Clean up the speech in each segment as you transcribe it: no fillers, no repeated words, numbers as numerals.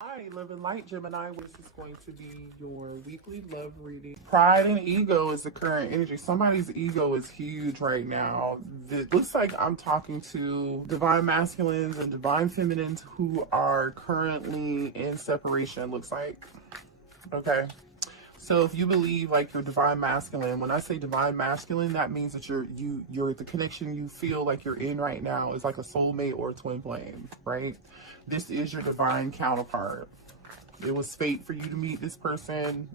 Hi, Love and Light Gemini. This is going to be your weekly love reading. Pride and ego is the current energy. Somebody's ego is huge right now. It looks like I'm talking to divine masculines and divine feminines who are currently in separation, looks like. Okay. So if you believe like you're divine masculine, when I say divine masculine, that means that you're the connection you feel like you're in right now is like a soulmate or a twin flame, right? This is your divine counterpart. It was fate for you to meet this person.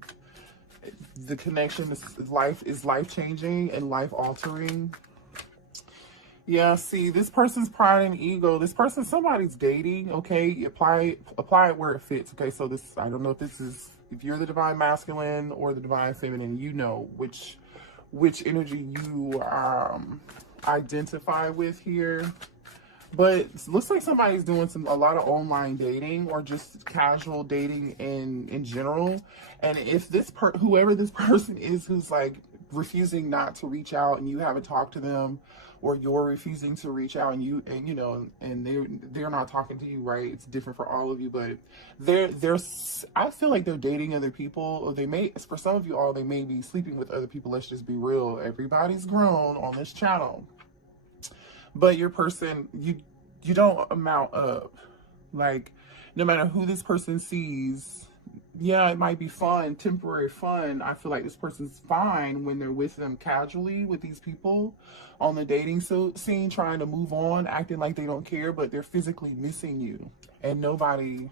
The connection is life changing and life altering. Yeah, see, this person's pride and ego. This person, somebody's dating. Okay, apply it where it fits. Okay, so this, I don't know if you're the divine masculine or the divine feminine. You know which energy you identify with here. But it looks like somebody's doing a lot of online dating or just casual dating in general. And if whoever this person is who's like refusing not to reach out and you haven't talked to them, or you're refusing to reach out and they're not talking to you, right? It's different for all of you, but I feel like they're dating other people, or for some of you all, they may be sleeping with other people. Let's just be real. Everybody's grown on this channel. But your person, you don't amount up. Like, no matter who this person sees, yeah, it might be fun, temporary fun. I feel like this person's fine when they're with them casually with these people on the dating scene, trying to move on, acting like they don't care, but they're physically missing you. And nobody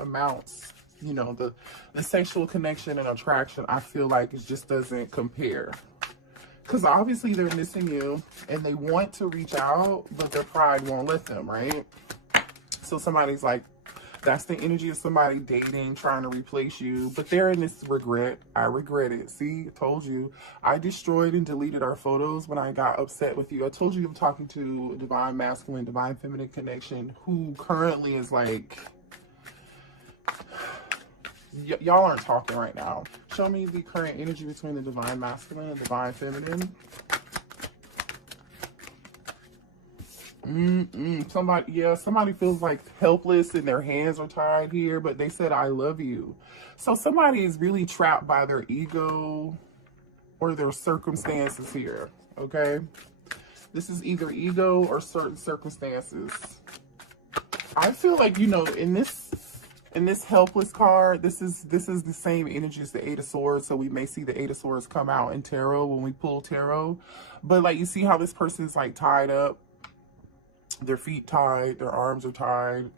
amounts, the sexual connection and attraction, I feel like it just doesn't compare. Because obviously they're missing you and they want to reach out, but their pride won't let them, right? So somebody's like, that's the energy of somebody dating, trying to replace you. But they're in this regret. I regret it. See, I told you. I destroyed and deleted our photos when I got upset with you. I told you I'm talking to a divine masculine, divine feminine connection who currently is like... y'all aren't talking right now. Show me the current energy between the divine masculine and divine feminine. Somebody feels like helpless and their hands are tied here, but they said, I love you. So somebody is really trapped by their ego or their circumstances here, okay? This is either ego or certain circumstances. I feel like, in this helpless card, this is the same energy as the Eight of Swords. So we may see the Eight of Swords come out in tarot when we pull tarot. But like, you see how this person's like tied up, their feet tied, their arms are tied.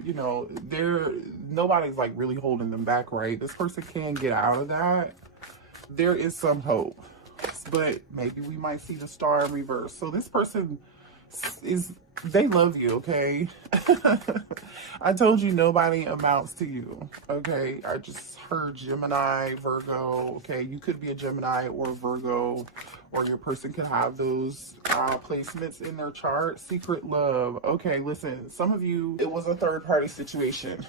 Nobody's like really holding them back, right? This person can get out of that. There is some hope, but maybe we might see the star in reverse. So this person they love you, okay? I told you nobody amounts to you, okay? I just heard Gemini, Virgo, okay? You could be a Gemini or a Virgo, or your person could have those placements in their chart. Secret love. Okay, listen, some of you, it was a third-party situation,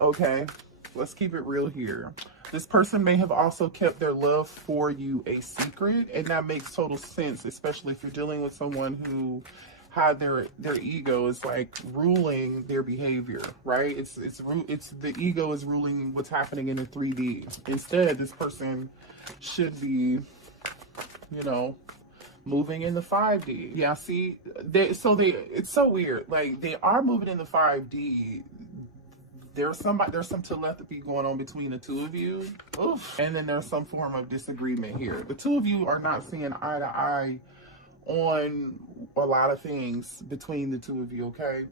okay? Let's keep it real here. This person may have also kept their love for you a secret, and that makes total sense, especially if you're dealing with someone who had their ego is like ruling their behavior, right? It's the ego is ruling what's happening in the 3D. Instead, this person should be, moving in the 5D. Yeah, see, it's so weird. Like, they are moving in the 5D. There's some telepathy going on between the two of you. Oof. And then there's some form of disagreement here. The two of you are not seeing eye to eye on a lot of things between the two of you, okay?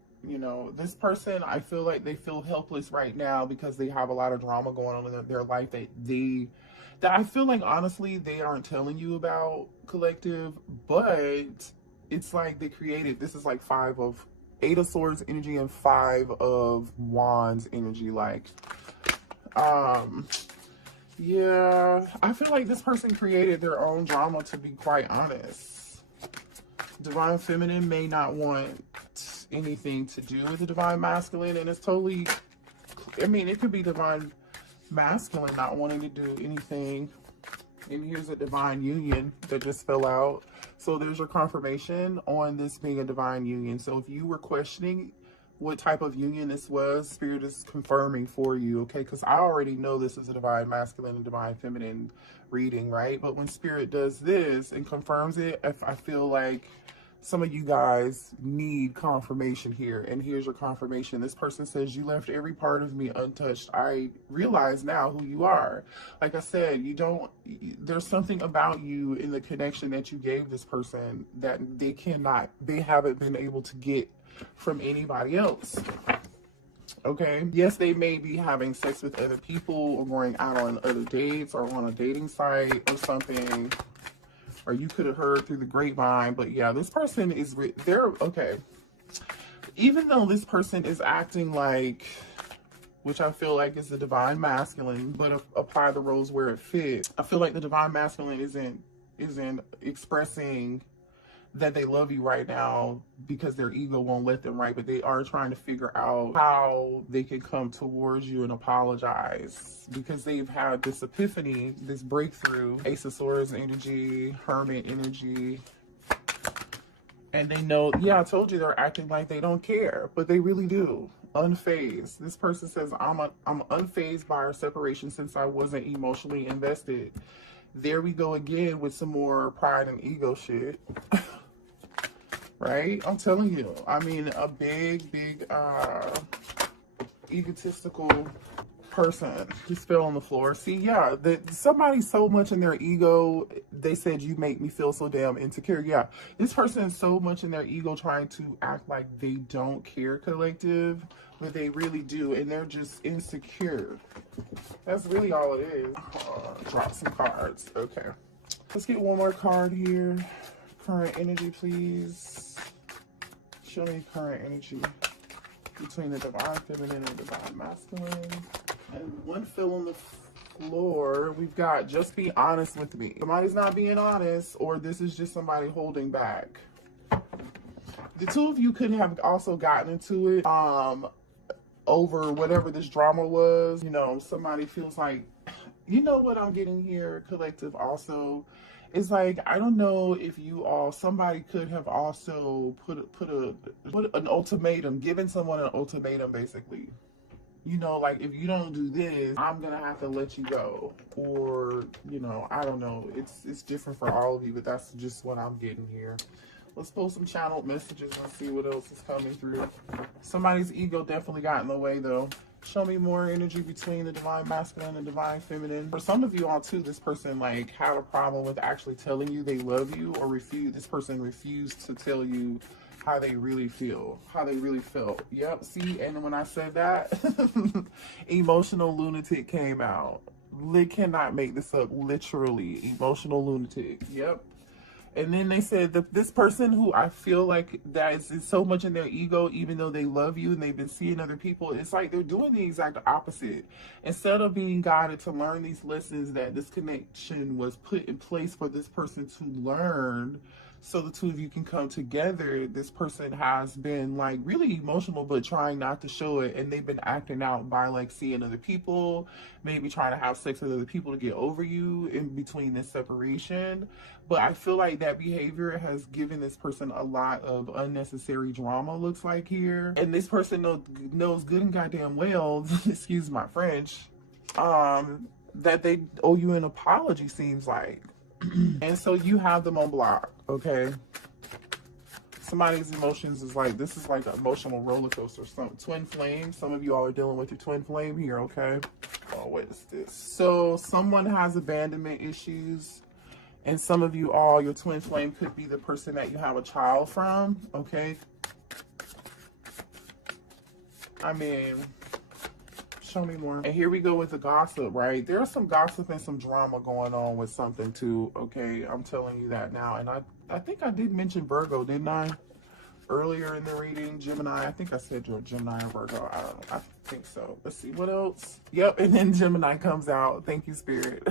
This person, I feel like they feel helpless right now because they have a lot of drama going on in their life that I feel like, honestly, they aren't telling you about, collective, but it's like they created, this is like Eight of Swords energy and Five of Wands energy, like, yeah, I feel like this person created their own drama, to be quite honest. Divine feminine may not want anything to do with the divine masculine, and it's totally, it could be divine masculine not wanting to do anything. And here's a divine union that just fell out. So there's your confirmation on this being a divine union. So if you were questioning what type of union this was, Spirit is confirming for you, okay? Because I already know this is a divine masculine and divine feminine reading, right? But when Spirit does this and confirms it, I feel like some of you guys need confirmation here, and here's your confirmation. This person says, you left every part of me untouched. I realize now who you are. Like I said, there's something about you in the connection that you gave this person that they haven't been able to get from anybody else. Okay, yes, they may be having sex with other people or going out on other dates or on a dating site or something, or you could have heard through the grapevine. But yeah, this person is okay. Even though this person is acting like, which I feel like is the divine masculine, but apply the roles where it fits. I feel like the divine masculine isn't expressing that they love you right now because their ego won't let them, right? But they are trying to figure out how they can come towards you and apologize, because they've had this epiphany, this breakthrough, Ace of Swords energy, Hermit energy, and they know, yeah, I told you they're acting like they don't care, but they really do. Unfazed. This person says, I'm unfazed by our separation since I wasn't emotionally invested. There we go again with some more pride and ego shit. Right? I'm telling you. I mean, a big egotistical person just fell on the floor. See, yeah, somebody's so much in their ego. They said, you make me feel so damn insecure. Yeah, this person is so much in their ego trying to act like they don't care, collective, but they really do, and they're just insecure. That's really all it is. Drop some cards. Okay, let's get one more card here. Current energy, please. Show me current energy between the divine feminine and divine masculine. And one fell on the floor. We've got, just be honest with me. Somebody's not being honest, or this is just somebody holding back. The two of you could have also gotten into it over whatever this drama was. You know, somebody feels like, you know what I'm getting here, collective, also. It's like, I don't know if somebody could have also put an ultimatum, given someone an ultimatum, basically. You know, like, if you don't do this, I'm gonna have to let you go. Or, you know, I don't know. It's different for all of you, but that's just what I'm getting here. Let's pull some channeled messages and see what else is coming through. Somebody's ego definitely got in the way, though. Show me more energy between the divine masculine and divine feminine. For some of you all too, this person like had a problem with actually telling you they love you, or this person refused to tell you how they really feel, how they really felt. Yep, see, and when I said that, emotional lunatic came out. They cannot make this up, literally. Emotional lunatic. Yep. And then they said that this person who I feel like that is so much in their ego, even though they love you and they've been seeing other people, it's like they're doing the exact opposite. Instead of being guided to learn these lessons that this connection was put in place for this person to learn, so the two of you can come together, this person has been like really emotional but trying not to show it, and they've been acting out by like seeing other people, maybe trying to have sex with other people to get over you in between this separation. But I feel like that behavior has given this person a lot of unnecessary drama, looks like here. And this person knows good and goddamn well, excuse my French, that they owe you an apology, seems like. And so you have them on block, okay? Somebody's emotions is like, this is like an emotional roller coaster. Some twin flame. Some of you all are dealing with your twin flame here, okay? Oh, what is this? So someone has abandonment issues, and some of you all, your twin flame could be the person that you have a child from, okay? I mean, show me more. And here we go with the gossip, right? There's some gossip and some drama going on with something too, okay? I'm telling you that now. And I think I did mention Virgo, didn't I? Earlier in the reading, Gemini. I think I said you're Gemini or Virgo. I don't know. I think so. Let's see, what else? Yep, and then Gemini comes out. Thank you, Spirit.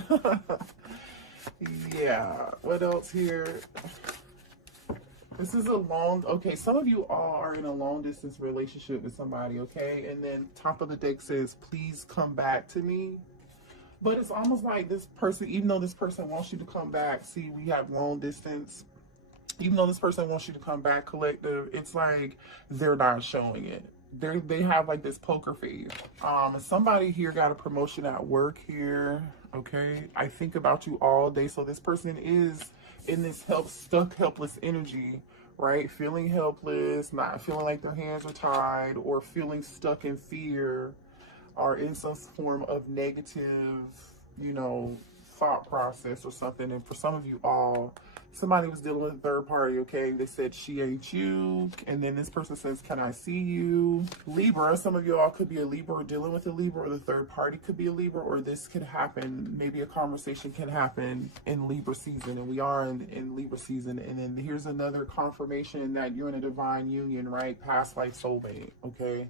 Yeah, what else here? This is a okay, some of you all are in a long distance relationship with somebody, okay? And then top of the deck says, please come back to me. But it's almost like this person, even though this person wants you to come back, see, we have long distance. Even though this person wants you to come back, collective, it's like they're not showing it. they have like this poker face. Somebody here got a promotion at work here. Okay, I think about you all day. So this person is in this stuck helpless energy, right? Feeling helpless, not feeling like their hands are tied, or feeling stuck in fear, or in some form of negative, you know, thought process or something. And for some of you all, somebody was dealing with a third party, okay? They said, she ain't you. And then this person says, can I see you? Libra, some of you all could be a Libra or dealing with a Libra, or the third party could be a Libra, or this could happen. Maybe a conversation can happen in Libra season, and we are in Libra season. And then here's another confirmation that you're in a divine union, right? Past life soulmate, okay?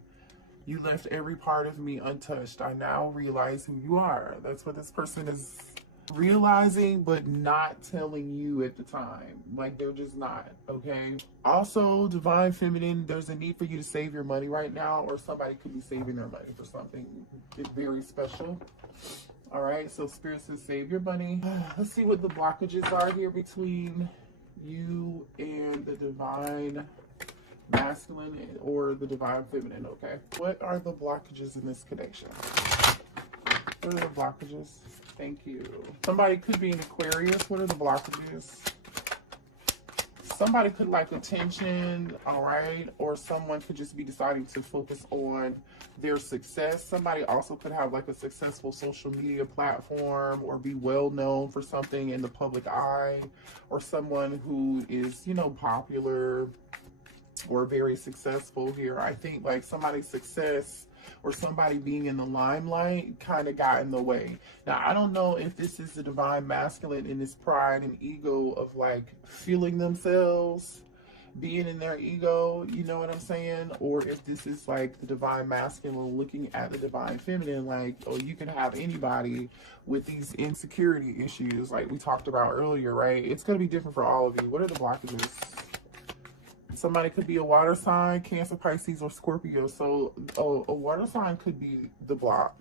You left every part of me untouched. I now realize who you are. That's what this person is realizing, but not telling you at the time. Like, they're just not, okay? Also, divine feminine, there's a need for you to save your money right now, or somebody could be saving their money for something very special. All right, so spirit says save your money. Let's see what the blockages are here between you and the divine masculine or the divine feminine, okay? What are the blockages in this connection? What are the blockages? Thank you. Somebody could be an Aquarius. What are the blockages? Somebody could like attention, all right? Or someone could just be deciding to focus on their success. Somebody also could have like a successful social media platform, or be well known for something in the public eye, or someone who is, you know, popular or very successful here. I think like somebody's success or somebody being in the limelight kind of got in the way. Now, I don't know if this is the divine masculine in this pride and ego of like feeling themselves, being in their ego, you know what I'm saying? Or if this is like the divine masculine looking at the divine feminine, like, oh, you can have anybody with these insecurity issues like we talked about earlier, right? It's going to be different for all of you. What are the blockages? Somebody could be a water sign, Cancer, Pisces, or Scorpio. So a water sign could be the block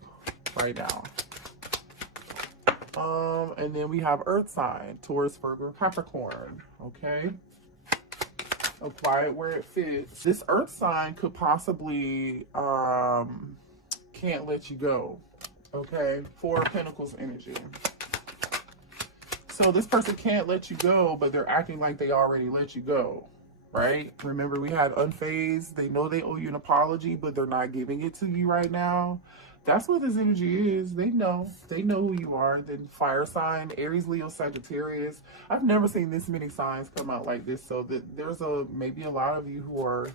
right now. And then we have earth sign, Taurus, Virgo, Capricorn. Okay. Apply it where it fits. This earth sign could possibly can't let you go. Okay. Four of Pentacles energy. So this person can't let you go, but they're acting like they already let you go. Right? Remember, we had unfazed. They know they owe you an apology, but they're not giving it to you right now. That's what this energy is. They know who you are. Then fire sign, Aries, Leo, Sagittarius. I've never seen this many signs come out like this. So that there's maybe a lot of you who are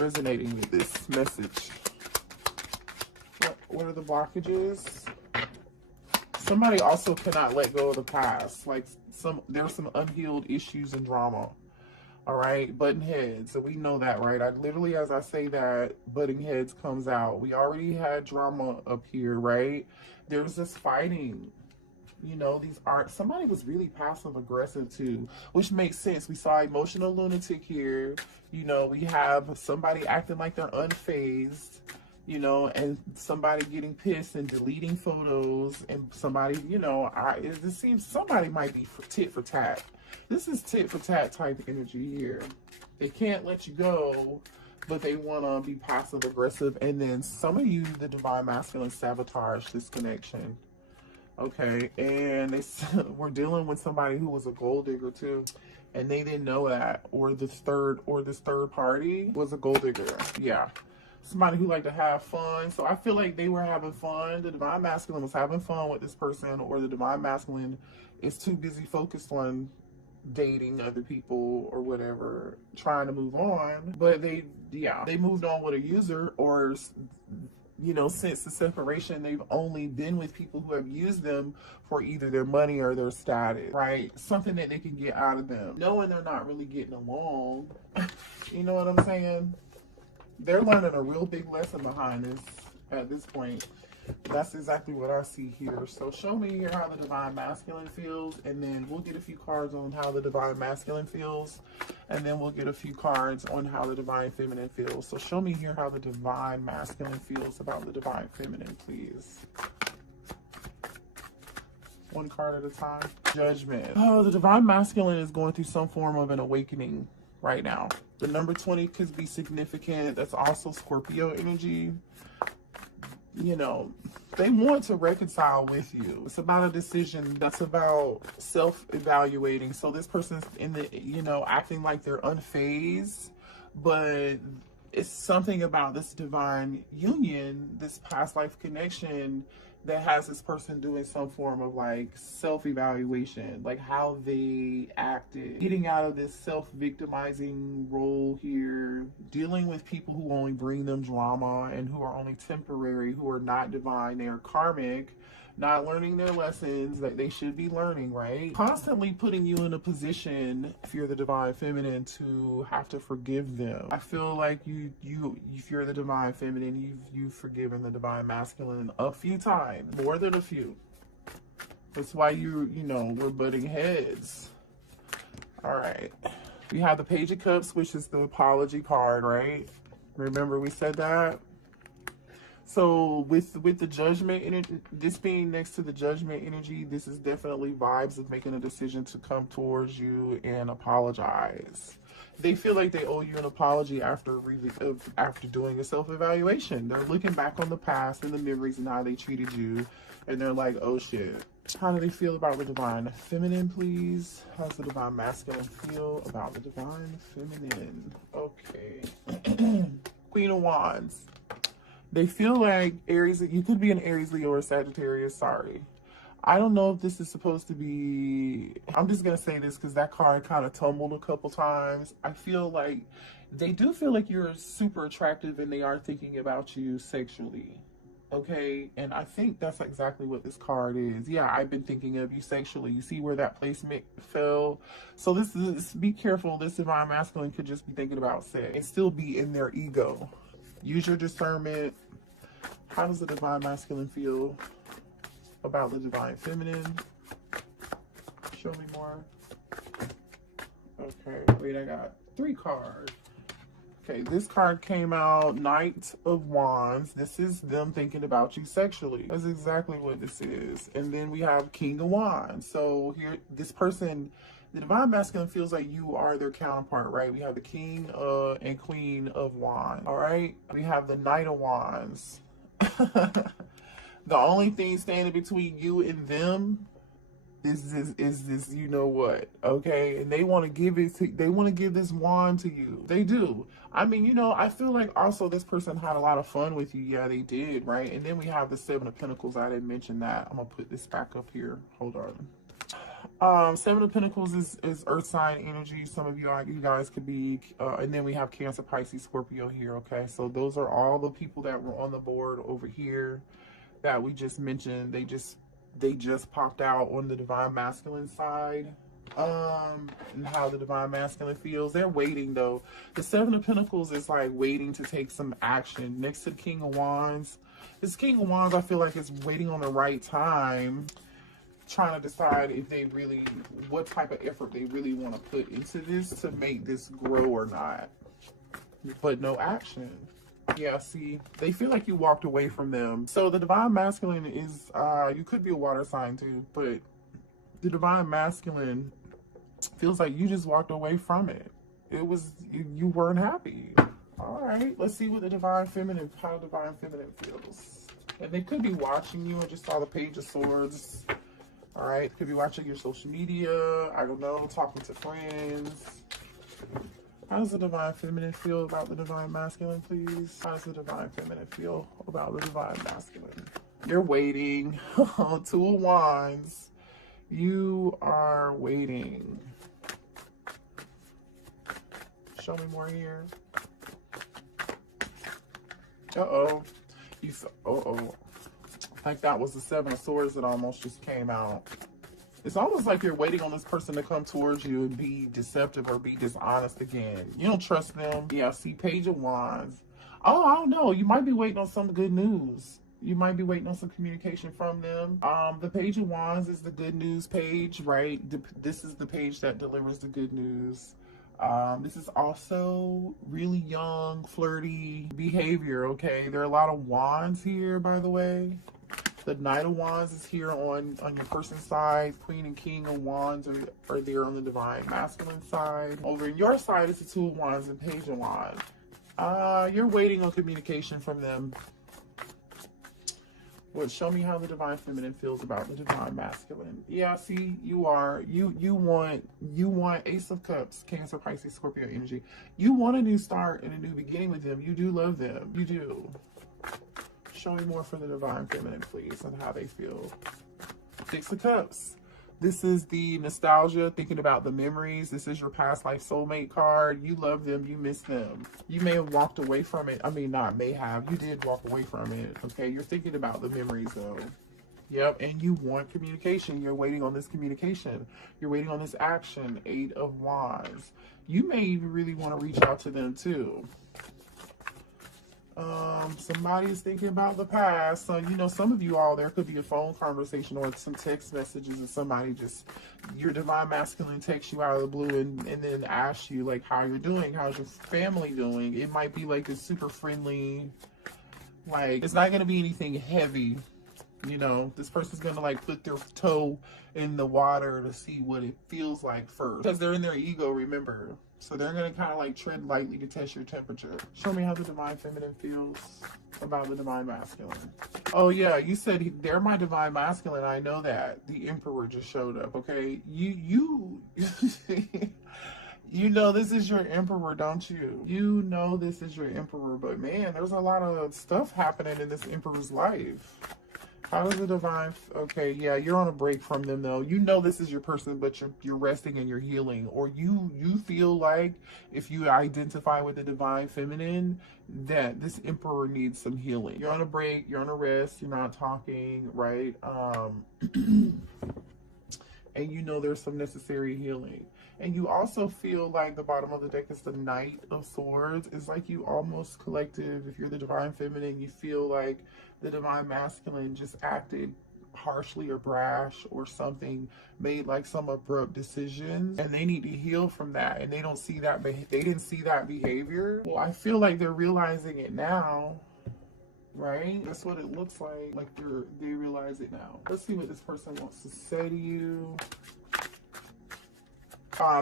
resonating with this message. What are the blockages? Somebody also cannot let go of the past. Like there's some unhealed issues and drama. All right, button heads. So we know that, right? I literally, as I say that, butting heads comes out. We already had drama up here, right? There's this fighting. You know, somebody was really passive aggressive too, which makes sense. We saw emotional lunatic here. You know, we have somebody acting like they're unfazed, you know, and somebody getting pissed and deleting photos, and somebody, you know, it seems somebody might be tit for tat. This is tit for tat type energy here. They can't let you go, but they want to be passive aggressive. And then some of you, the divine masculine, sabotage this connection. Okay, and we're dealing with somebody who was a gold digger too, and they didn't know that, or this third party was a gold digger. Yeah, somebody who liked to have fun. So I feel like they were having fun. The divine masculine was having fun with this person, or the divine masculine is too busy focused on dating other people or whatever, trying to move on. But they moved on with a user, or, you know, since the separation, they've only been with people who have used them for either their money or their status, right? Something that they can get out of them, knowing they're not really getting along. You know what I'm saying? They're learning a real big lesson behind this at this point. That's exactly what I see here. So show me here how the divine masculine feels, and then we'll get a few cards on how the divine masculine feels, and then we'll get a few cards on how the divine feminine feels. So show me here how the divine masculine feels about the divine feminine, please. One card at a time. Judgment. Oh, the divine masculine is going through some form of an awakening. right now. The number 20 could be significant. That's also Scorpio energy. You know, they want to reconcile with you. It's about a decision. That's about self-evaluating. So this person's in the, you know, acting like they're unfazed, but it's something about this divine union, this past life connection, that has this person doing some form of like self-evaluation, like how they acted, getting out of this self-victimizing role here, dealing with people who only bring them drama and who are only temporary, who are not divine, they are karmic, not learning their lessons that they should be learning, right? Constantly putting you in a position, if you're the divine feminine, to have to forgive them. I feel like if you're the divine feminine, you've forgiven the divine masculine a few times, more than a few. That's why you know, we're butting heads. All right. We have the Page of Cups, which is the apology card, right? Remember we said that? So with the judgment energy, this being next to the judgment energy, this is definitely vibes of making a decision to come towards you and apologize. They feel like they owe you an apology after doing a self-evaluation. They're looking back on the past and the memories and how they treated you, and they're like, oh shit. How do they feel about the divine feminine, please? How's the divine masculine feel about the divine feminine? Okay. Queen of Wands. They feel like Aries, you could be an Aries, Leo, or Sagittarius, sorry. I don't know if this is supposed to be, I'm just going to say this because that card kind of tumbled a couple times. I feel like they do feel like you're super attractive and they are thinking about you sexually. Okay, and I think that's exactly what this card is. Yeah, I've been thinking of you sexually. You see where that placement fell? So this is, be careful. This divine masculine could just be thinking about sex and still be in their ego. Use your discernment. How does the divine masculine feel about the divine feminine? Show me more. Okay, wait, I got 3 cards. Okay, this card came out, Knight of Wands. This is them thinking about you sexually. That's exactly what this is. And then we have King of Wands. So here, this person, the divine masculine feels like you are their counterpart, right? We have the King and Queen of Wands, all right? We have the Knight of Wands. The only thing standing between you and them is this, you know what, okay? And they want to give it to, they want to give this wand to you. They do. I mean, you know, I feel like also this person had a lot of fun with you. Yeah, they did, right? And then we have the 7 of Pentacles. I didn't mention that. I'm gonna put this back up here. Hold on. 7 of Pentacles is earth sign energy. Some of you guys could be, and then we have Cancer, Pisces, Scorpio here, okay? So those are all the people that were on the board over here that we just mentioned. They just popped out on the divine masculine side. And how the divine masculine feels. They're waiting though. The 7 of Pentacles is like waiting to take some action. Next to the King of Wands, this King of Wands I feel like is waiting on the right time, trying to decide if they really, what type of effort they really want to put into this to make this grow or not. But no action. Yeah, see, they feel like you walked away from them. So the divine masculine is, you could be a water sign too, but the divine masculine feels like you just walked away from it. It was, you weren't happy. All right, let's see what the divine feminine, how divine feminine feels. And they could be watching you. I just saw the Page of Swords. All right, could be watching your social media. I don't know, talking to friends. How does the divine feminine feel about the divine masculine, please? How does the divine feminine feel about the divine masculine? You're waiting. 2 of Wands. You are waiting. Show me more here. Uh-oh. Uh-oh. I think that was the 7 of Swords that almost just came out. It's almost like you're waiting on this person to come towards you and be deceptive or be dishonest again. You don't trust them. Yeah, see, Page of Wands. Oh, I don't know. You might be waiting on some good news. You might be waiting on some communication from them. The Page of Wands is the good news page, right? This is the page that delivers the good news. This is also really young, flirty behavior, okay? There are a lot of wands here, by the way. The Knight of Wands is here on your person's side. Queen and King of Wands are there on the divine masculine side. Over on your side is the Two of Wands and Page of Wands. You're waiting on communication from them. What? Show me how the divine feminine feels about the divine masculine. Yeah, see, you want Ace of Cups, Cancer, Pisces, Scorpio energy. You want a new start and a new beginning with them. You do love them. You do. Show me more for the divine feminine, please, and how they feel. Six of Cups. This is the nostalgia, thinking about the memories. This is your past life soulmate card. You love them. You miss them. You may have walked away from it. I mean, not may have. You did walk away from it. Okay, you're thinking about the memories, though. Yep, and you want communication. You're waiting on this communication. You're waiting on this action. Eight of Wands. You may even really want to reach out to them, too. Somebody's thinking about the past. So, you know, some of you all, there could be a phone conversation or some text messages, and somebody just, your divine masculine texts you out of the blue and then asks you, like, how you're doing, how's your family doing. It might be like this super friendly, like, it's not going to be anything heavy. You know, this person's going to like put their toe in the water to see what it feels like first, because they're in their ego, remember. So they're going to kind of like tread lightly to test your temperature. Show me how the divine feminine feels about the divine masculine. Oh yeah, you said they're my divine masculine. I know that. The Emperor just showed up, okay? You you know this is your Emperor, don't you? You know this is your Emperor, but man, there's a lot of stuff happening in this Emperor's life. How does the divine, okay, yeah, you're on a break from them though. You know this is your person, but you're resting and you're healing. Or you feel like if you identify with the divine feminine, that this Emperor needs some healing. You're on a break, you're on a rest, you're not talking, right? And you know there's some necessary healing. And you also feel like the bottom of the deck is the Knight of Swords. It's like you almost collective, if you're the divine feminine, you feel like the divine masculine just acted harshly or brash or something, made like some abrupt decisions, and they need to heal from that, and they don't see that, they didn't see that behavior. Well, I feel like they're realizing it now, right? That's what it looks like they realize it now. Let's see what this person wants to say to you.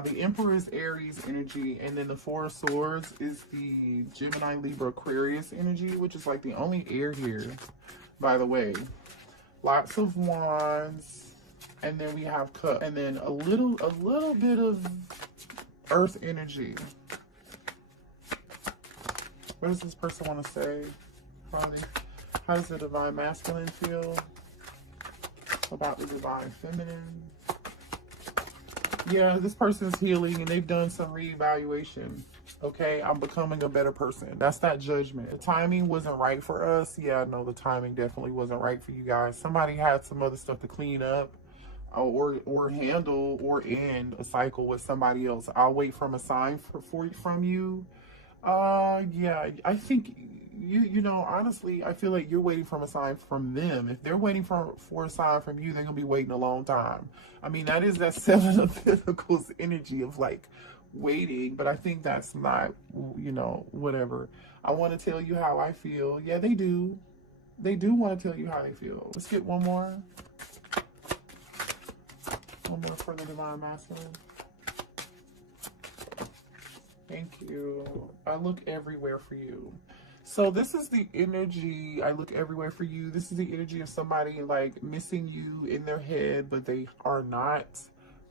The Emperor is Aries energy, and then the Four of Swords is the Gemini, Libra, Aquarius energy, which is like the only air here, by the way. Lots of Wands, and then we have Cup, and then a little bit of Earth energy. What does this person want to say? How does the divine masculine feel about the divine feminine? Yeah, this person's healing and they've done some reevaluation. Okay, I'm becoming a better person. That's that judgment. The timing wasn't right for us. Yeah, no, the timing definitely wasn't right for you guys. Somebody had some other stuff to clean up or handle or end a cycle with somebody else. I'll wait from a sign from you. Yeah, I think you know, honestly, I feel like you're waiting from a sign from them. If they're waiting for a sign from you, they're gonna be waiting a long time. I mean, that is that Seven of Pentacles energy of like waiting, but I think that's not, you know, whatever. I want to tell you how I feel. Yeah, they do want to tell you how they feel. Let's get one more for the divine masculine. Thank you. I look everywhere for you. So this is the energy, I look everywhere for you. This is the energy of somebody like missing you in their head, but they are not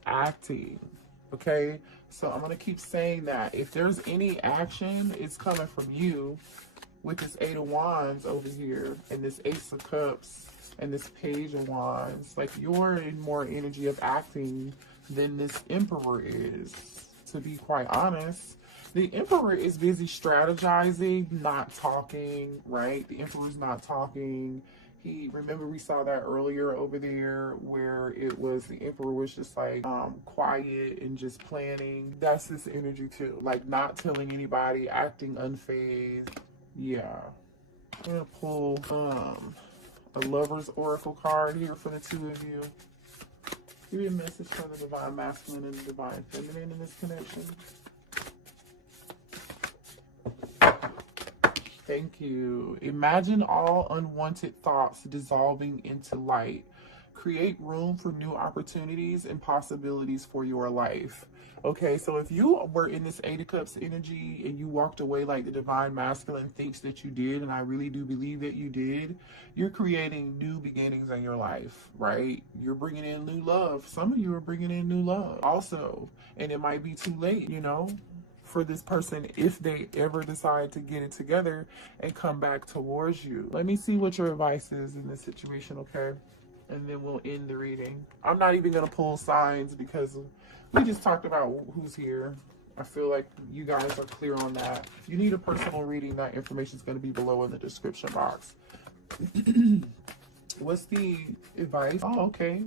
acting. Okay? So I'm going to keep saying that. If there's any action, it's coming from you with this Eight of Wands over here and this Ace of Cups and this Page of Wands. Like you're in more energy of acting than this Emperor is, to be quite honest. The Emperor is busy strategizing, not talking, right? The Emperor's not talking. Remember we saw that earlier over there where it was the Emperor was just like quiet and just planning. That's this energy too. Like not telling anybody, acting unfazed. Yeah. I'm gonna pull a Lover's Oracle card here for the two of you. Give me a message for the divine masculine and the divine feminine in this connection. Thank you. Imagine all unwanted thoughts dissolving into light. Create room for new opportunities and possibilities for your life. Okay, so if you were in this Eight of Cups energy and you walked away like the divine masculine thinks that you did, and I really do believe that you did, you're creating new beginnings in your life, right? You're bringing in new love. Some of you are bringing in new love also, and it might be too late, you know, for this person if they ever decide to get it together and come back towards you. Let me see what your advice is in this situation, okay? And then we'll end the reading. I'm not even going to pull signs because we just talked about who's here. I feel like you guys are clear on that. If you need a personal reading, that information is going to be below in the description box. What's the advice? Oh, okay.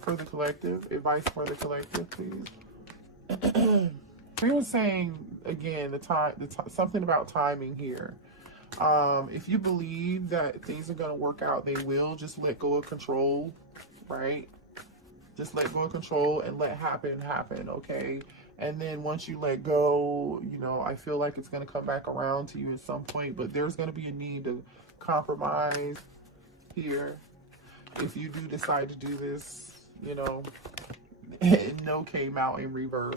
For the collective. Advice for the collective, please. We were saying, again, something about timing here. If you believe that things are going to work out, they will. Just let go of control, right? Just let go of control and let happen, okay? And then once you let go, you know, I feel like it's going to come back around to you at some point, but there's going to be a need to compromise here. If you do decide to do this, you know, no came out in reverse.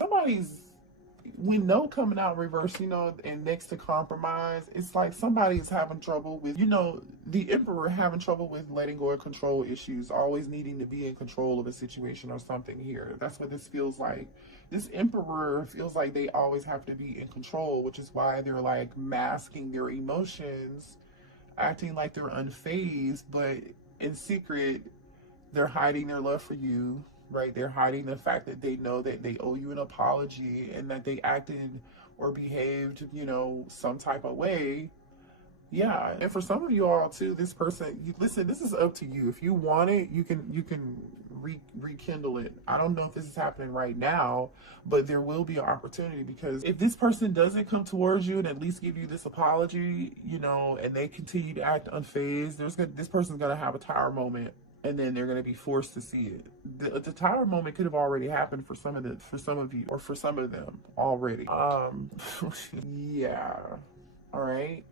When no coming out in reverse, you know, and next to compromise, it's like somebody's having trouble with, you know, the Emperor having trouble with letting go of control issues, always needing to be in control of a situation or something here. That's what this feels like. This Emperor feels like they always have to be in control, which is why they're like masking their emotions, acting like they're unfazed, but in secret, they're hiding their love for you. Right? They're hiding the fact that they know that they owe you an apology and that they acted or behaved, you know, some type of way. Yeah. And for some of you all too, this person, listen, this is up to you. If you want it, you can rekindle it. I don't know if this is happening right now, but there will be an opportunity, because if this person doesn't come towards you and at least give you this apology, you know, and they continue to act unfazed, this person's going to have a Tower moment. And then they're going to be forced to see it. The Tower moment could have already happened for some of you, or for some of them already. Yeah. All right.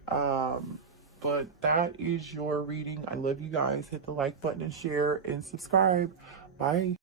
But that is your reading. I love you guys. Hit the like button and share and subscribe. Bye.